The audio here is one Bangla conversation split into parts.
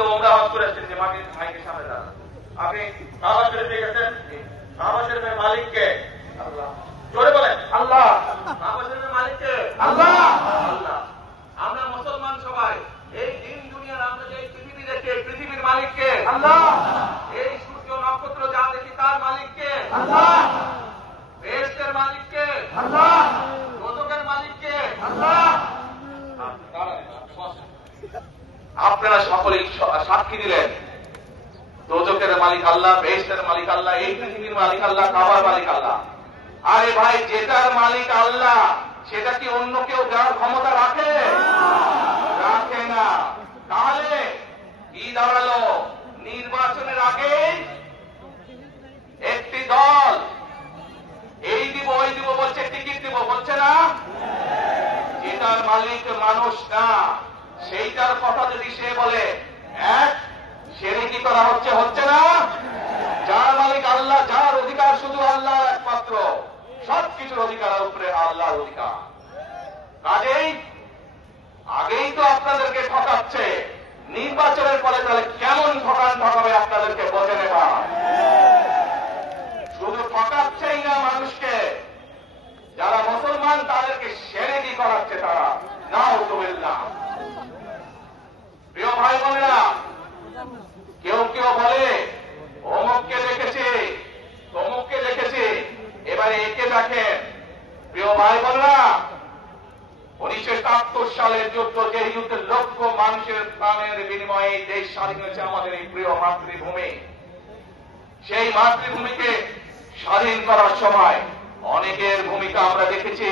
তো ওমরা হজ করে আসছেন, যে মাইকের সামনে দাঁড়ান। আপনি কাবা শরীফে গেছেন, কাবা শরীফের মালিককে? আল্লাহ। জোরে বলেন আল্লাহ। কাবা শরীফের মালিককে? আল্লাহ। আল্লাহ। আমরা মুসলমান সবাই এই দিন দুনিয়ার আমরা যে পৃথিবী দেখি, এই পৃথিবীর মালিককে? আল্লাহ। এই সূর্য নক্ষত্র যা দেখি তার মালিককে? আল্লাহ। বেহেশতের মালিককে? আল্লাহ। দোজখের মালিককে? আল্লাহ। আপনারা সকলেই সাক্ষী দিলেন, দোজখের মালিক আল্লাহ, বেহেশতের মালিক আল্লাহ, এই পৃথিবীর মালিক আল্লাহ, কাবার মালিক আল্লাহ। আরে ভাই, যেটার মালিক আল্লাহ সেটা কি অন্য কেউ দেওয়ার ক্ষমতা রাখে? রাখে না। তাহলে কি দাঁড়ালো? নির্বাচনের আগে একটি দল এই দিব ওই দিব বলছে, টিকিট দিব বলছে না? যেটার মালিক মানুষ না, সেইটার কথা যদি সে বলে এক, সেরে কি করা হচ্ছে? হচ্ছে না? যার মালিক আল্লাহ, যার অধিকার শুধু আল্লাহ একমাত্র, সবকিছুর অধিকার উপরে আল্লাহর অধিকার। কাজেই আগেই তো আপনাদেরকে ঠকাচ্ছে, নির্বাচনের পরে তাহলে কেমন ঠকাবে আপনাদেরকে বোঝে নেবা। শুধু ঠকাচ্ছেই না মানুষকে, যারা মুসলমান তাদেরকে সেরেকি করাচ্ছে তারা। নাউযুবিল্লাহ। প্রিয় ভাই বোনেরা, কেউ কেউ বলে অমুককে দেখেছে, তমুককে দেখেছে, এবারে একে দেখেন। প্রিয় ভাই বোনেরা, 1971 সালের যুদ্ধ, যে যুদ্ধে লক্ষ মানুষের প্রাণের বিনিময়ে এই দেশ স্বাধীন হয়েছে, আমাদের এই প্রিয় মাতৃভূমি, সেই মাতৃভূমিকে স্বাধীন করার সময় অনেকের ভূমিকা আমরা দেখেছি,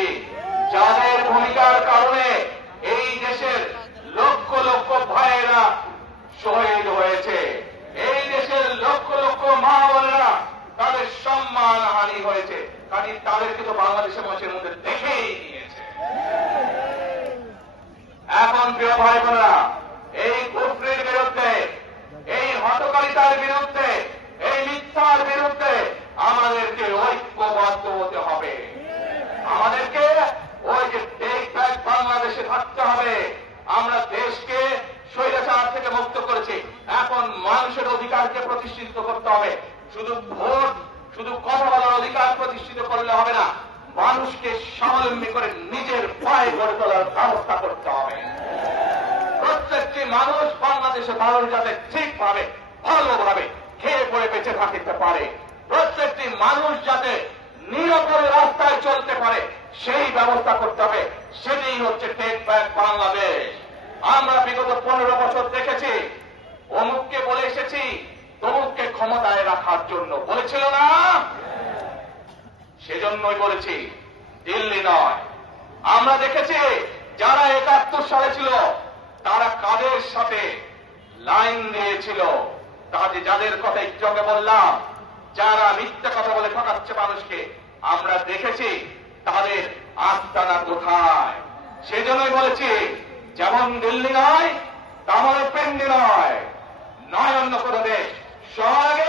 যাদের ভূমিকার কারণে এই দেশের লক্ষ লক্ষ ভাইয়েরা শহীদ হয়েছে, এই দেশের লক্ষ লক্ষ মা বোনেরা তাদের সম্মান হানি হয়েছে। কাজে তাদেরকে তো বাংলাদেশের মানুষের মধ্যে দেখেই নিয়েছে। এখন প্রিয় ভাই বোনেরা, এই কুফরির বিরুদ্ধে, এই হঠকারিতার বিরুদ্ধে, এই মিথ্যার বিরুদ্ধে আমাদেরকে ঐক্যবদ্ধ হতে হবে। আমাদেরকে ওই যে টেক ব্যাক বাংলাদেশে থাকতে হবে। আমরা দেশকে স্বৈরাচার থেকে মুক্ত করেছি, এখন মানুষের অধিকারকে প্রতিষ্ঠিত করতে হবে। শুধু ভোট, শুধু কথা বলার অধিকার প্রতিষ্ঠিত করলে হবে না, মানুষকে স্বাবলম্বী করে নিজের পায়ে গড়ে তোলার ব্যবস্থা করতে হবে। প্রত্যেকটি মানুষ বাংলাদেশে মানুষ যাতে ঠিকভাবে, ভালোভাবে খেয়ে পড়ে বেঁচে থাকতে পারে, প্রত্যেকটি মানুষ যাতে নিরাপদে রাস্তায় চলতে পারে, সেই ব্যবস্থা করতে হবে। সেটাই হচ্ছে টেক ব্যাক বাংলাদেশ। আমরা বিগত 15 বছর দেখেছি, অমুককে বলে এসেছি তমুককে ক্ষমতায় রাখার জন্য, বলেছিল না? সেজন্যই বলেছি, দিল্লি নয়। আমরা দেখেছি যারা 71 সালে ছিল তারা কাদের সাথে লাইন দিয়েছিল, যাদের কথা একটু আগে বললাম, যারা মিথ্যা কথা বলে ঠকাচ্ছে মানুষকে, আমরা দেখেছি তাদের আস্তানা কোথায়। সেজন্যই বলেছি, যেমন দিল্লি নয় তেমন পেন্ডি নয়, নয় অন্য কোন দেশ। সবার আগে